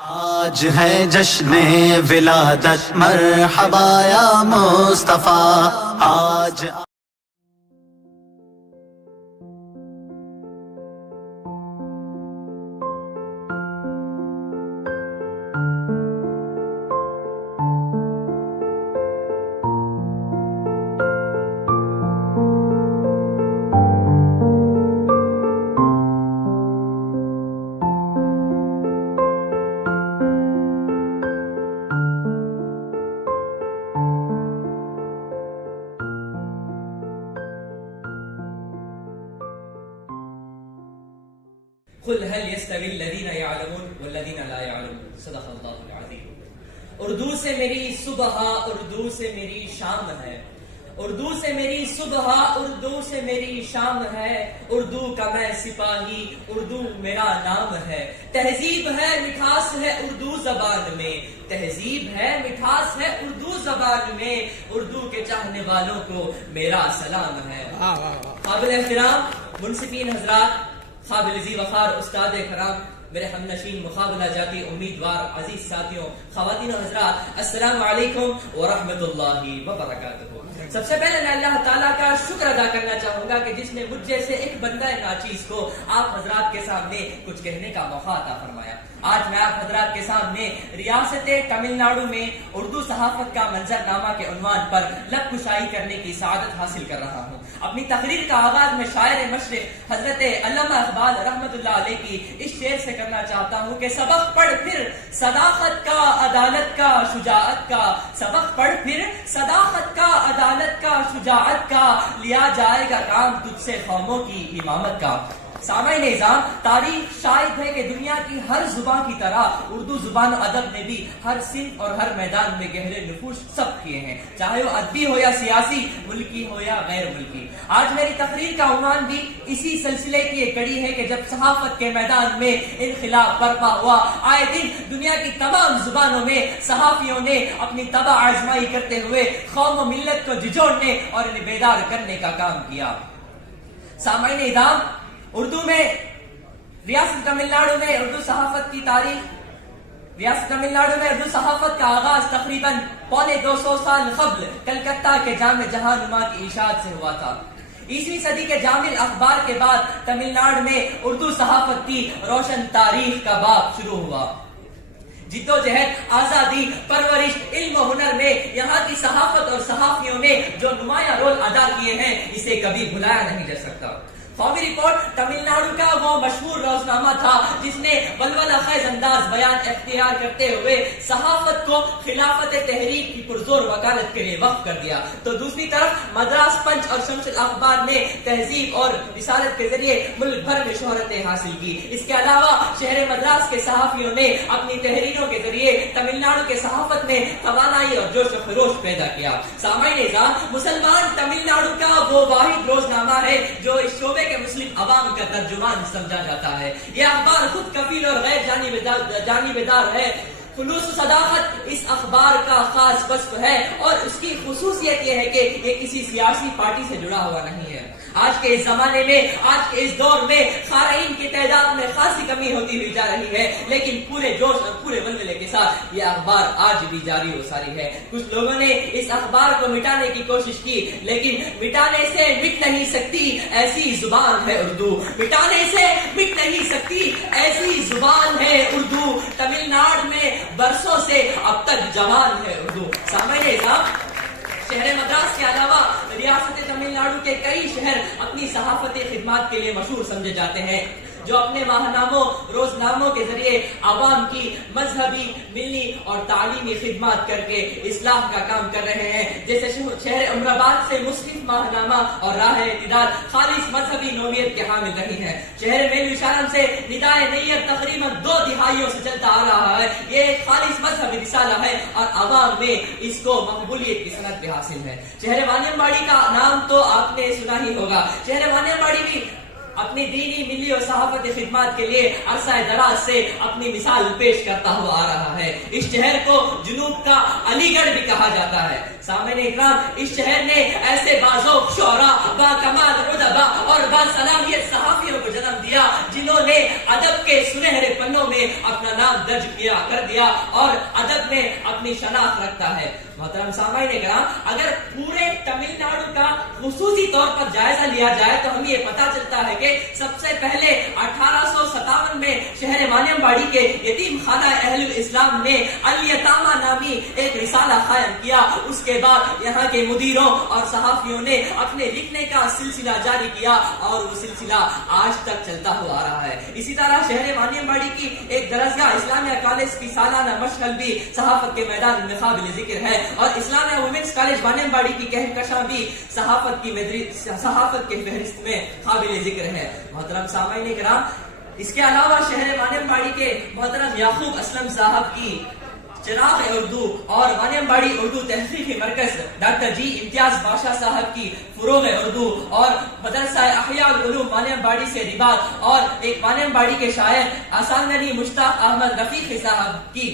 آج ہے جشن ولادت مرحبا یا مصطفیٰ آج قل هل يستوي الذين يعلمون والذين لا يعلمون صدق اللہ العظیم۔ اردو سے میری صبح اردو سے میری شام ہے، اردو سے میری صبح اردو سے میری شام ہے، اردو کا میں سپاہی اردو میرا نام ہے۔ تہذیب ہے مٹھاس ہے اردو زبان میں، تہذیب ہے مٹھاس ہے اردو زبان میں، اردو کے چاہنے والوں کو میرا سلام ہے۔ قابل احترام منصفین حضرات، قابل ذی وقار استاد کرام، میرے ہم نشین مقابلہ جاتی امیدوار عزیز ساتھیوں، خواتین و حضرات، السلام علیکم ورحمۃ اللہ وبرکاتہ۔ سب سے پہلے میں اللہ تعالیٰ کا شکر ادا کرنا چاہوں گا کہ جس نے مجھ جیسے ایک بندہ ناچیز کو آپ حضرات کے سامنے کچھ کہنے کا موقع عطا فرمایا۔ آج میں آپ حضرات کے سامنے ریاست تمل ناڈو میں اردو صحافت کا منظرنامہ کے عنوان پر لب کشائی کرنے کی سعادت حاصل کر رہا ہوں۔ اپنی تقریر کا آغاز میں شاعر مشرق حضرت علامہ اقبال رحمۃ اللہ علیہ کی اس شعر سے کرنا چاہتا ہوں کہ سبق پڑھ پھر صداقت کا، عدالت کا، شجاعت کا، سبق پڑھ پھر صداقت کا، عدالت کا، شجاعت کا، لیا جائے گا کام تجھ سے قوموں کی امامت کا۔ سامعین نظام، تاریخ شاہد ہے کہ دنیا کی ہر زبان کی طرح اردو زبان و ادب نے بھی ہر صنف اور ہر میدان میں گہرے نفوذ ثبت کیے ہیں، چاہے وہ ادبی ہو یا سیاسی، ملکی ہو یا غیر ملکی۔ آج میری تقریر کا عنوان بھی اسی سلسلے کی ایک کڑی ہے کہ جب صحافت کے میدان میں انقلاب برپا ہوا، آئے دن دنیا کی تمام زبانوں میں صحافیوں نے اپنی تباہ آزمائی کرتے ہوئے قوم و ملت کو جھنجھوڑنے اور انہیں بیدار کرنے کا کام کیا۔ سامعین نظام، اردو میں ریاست تمل ناڈو میں اردو صحافت کی تاریخ، ریاست تمل ناڈو میں اردو صحافت کا آغاز تقریباً 250 سال قبل کلکتہ کے جامع جہاں نما کی اشاعت سے ہوا تھا۔ 20ویں صدی کے جامع اخبار کے بعد تمل ناڈو میں اردو صحافت کی روشن تاریخ کا باب شروع ہوا۔ جد و جہد، آزادی، پرورش، علم و ہنر میں یہاں کی صحافت اور صحافیوں نے جو نمایاں رول ادا کیے ہیں، اسے کبھی بھلایا نہیں جا سکتا۔ قومی رپورٹ تمل ناڈو کا وہ مشہور روزنامہ تھا جس نے ولولہ خیز انداز بیان اختیار کرتے ہوئے صحافت کو خلافت تحریک کی پرزور وکالت کے لیے وقف کر دیا، تو دوسری طرف مدراس پنچ اور شمس الاخبار نے تہذیب اور رسالت کے ذریعے ملک بھر میں شہرتیں حاصل کی۔ اس کے علاوہ شہر مدراس کے صحافیوں نے اپنی تحریروں کے ذریعے تمل ناڈو کے صحافت میں توانائی اور جوش و خروش پیدا کیا۔ سامعین نظام، مسلمان تمل ناڈو کا وہ واحد روزنامہ ہے جو اس شعبے کے مسلم عوام کا ترجمان سمجھا جاتا ہے۔ یہ اخبار خود کفیل اور غیر جانبدار ہے۔ خلوص و صداقت اس اخبار کا خاص وصف ہے اور اس کی خصوصیت یہ ہے کہ یہ کسی سیاسی پارٹی سے جڑا ہوا نہیں ہے۔ آج کے اس زمانے میں، آج کے اس دور میں قارئین کی تعداد میں خاصی کمی ہوتی ہوئی جا رہی ہے، لیکن پورے جوش اور پورے ولولے کے ساتھ یہ اخبار آج بھی جاری و ساری ہے۔ کچھ لوگوں نے اس اخبار کو مٹانے کی کوشش کی، لیکن مٹانے سے مٹ نہیں سکتی ایسی زبان ہے اردو، مٹانے سے مٹ نہیں سکتی ایسی زبان ہے اردو، تمل ناڈو میں برسوں سے اب تک جوان ہے اردو۔ سامعین نظام، شہر مدراس کے علاوہ ریاست تمل ناڈو کے کئی شہر اپنی صحافتی خدمات کے لیے مشہور سمجھے جاتے ہیں، جو اپنے ماہناموں، روزناموں کے ذریعے عوام کی مذہبی، ملی اور تعلیمی خدمات کر کے اصلاح کا کام کر رہے ہیں۔ جیسے شہر عمرآباد سے مصحف ماہنامہ اور راہ اعتدال خالص مذہبی نوعیت کے حامل رہی ہیں۔ شہر میل وشارم سے ندائے نیت تقریباً 2 دہائیوں سے چلتا آ رہا ہے۔ یہ ایک خالص مذہبی رسالہ ہے اور عوام میں اس کو مقبولیت کی صنعت بھی حاصل ہے۔ شہر وانیم باڑی کا نام تو آپ نے سنا ہی ہوگا۔ شہر وانیم باڑی بھی اپنی دینی ملی اور صحافتی خدمات کے لیے عرصہ دراز سے اپنی مثال پیش کرتا ہوا آ رہا ہے. اس شہر کو جنوب کا علی گڑھ بھی کہا جاتا ہے. سامعین اکرام، اس شہر نے ایسے باذوق شعراء، با کمال ادبا اور با صلاحیت صحافیوں کو جنم دیا جنہوں نے ادب کے سنہرے پنوں میں اپنا نام درج کر دیا اور ادب میں اپنی شناخت رکھتا ہے. محترم سامعین کرام، اگر پورے تمل ناڈو کا خصوصی طور پر جائزہ لیا جائے تو ہمیں یہ پتا چلتا ہے کہ سب سے پہلے 1857 میں شہر وانیم باڑی کے یتیم خانہ اہل الاسلام نے الیتامہ نامی ایک رسالہ قائم کیا. اس کے بعد یہاں کے مدیروں اور صحافیوں نے اپنے لکھنے کا سلسلہ جاری کیا اور وہ سلسلہ آج تک چلتا ہوا آ رہا ہے. اسی طرح شہر وانیم باڑی کی ایک درسگاہ اسلامیہ کالج کی سالانہ مشغل بھی صحافت کے میدان میں قابل ذکر ہے اور اسلامیہ وومنس کالج وانیم باڑی کی کہکشاں بھی صحافت کے فہرست میں قابل ذکر ہے. محترم سامعین کرام، اس کے علاوہ شہر وانیم باڑی کے محترم یعقوب اسلم صاحب کی چراغ اردو اور وانیم باڑی اردو تحقیقی مرکز ڈاکٹر جی امتیاز بادشاہ صاحب کی فروغ اردو اور مدرسہ احیاء العلوم وانیم باڑی سے رباط اور ایک وانیم باڑی کے شاعر آسان غنی مشتاق احمد رفیقی صاحب کی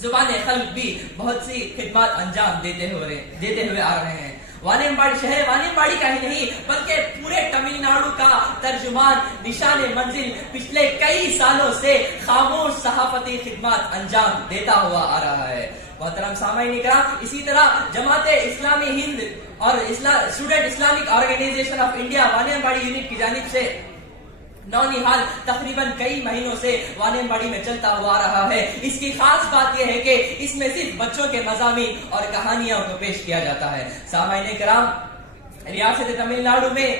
زبان خلق بھی بہت سی خدمات انجام دیتے ہوئے آ رہے ہیں. وانیم باڑی شہر وانیم باڑی کا ہی نہیں بلکہ پورے تمل ناڈو کا ترجمان نشان منزل پچھلے کئی سالوں سے خاموش صحافتی خدمات انجام دیتا ہوا آ رہا ہے. محترم سامعین کرام، اسی طرح جماعت اسلامی ہند اور student Islamic organisation of India Vaniyambadi unit کی جانب سے نونہال تقریباً کئی مہینوں سے وانیم باڑی میں چلتا ہوا آ رہا ہے. اس کی خاص بات یہ ہے کہ اس میں صرف بچوں کے مضامین اور کہانیاں کو پیش کیا جاتا ہے. سامعین کرام، ریاست تمل ناڈو میں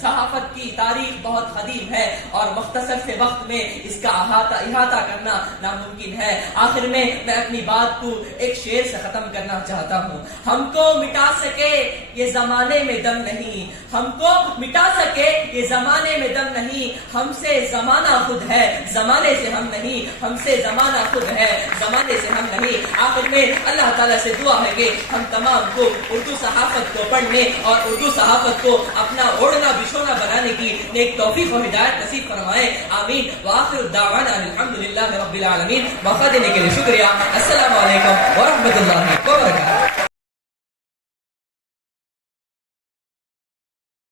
صحافت کی تاریخ بہت قدیم ہے اور مختصر سے وقت میں اس کا احاطہ کرنا ناممکن ہے. آخر میں اپنی بات کو ایک شعر سے ختم کرنا چاہتا ہوں. ہم کو مٹا سکے یہ زمانے میں دم نہیں، ہم کو مٹا سکے یہ زمانے میں دم نہیں، ہم سے زمانہ خود ہے، زمانے سے ہم نہیں، ہم سے زمانہ خود ہے، زمانے سے ہم نہیں. آخر میں اللہ تعالیٰ سے دعا ہے کہ ہم تمام کو اردو صحافت کو پڑھنے اور اردو صحافت کو اپنا اوڑھنا بچھونا بنانے کی نیک توفیق و ہدایت نصیب فرمائے. آمین. وآخر الدعوانا الحمدللہ رب العالمین. موقع دینے کے لیے شکریہ. السلام علیکم ورحمۃ اللہ وبرکاتہ.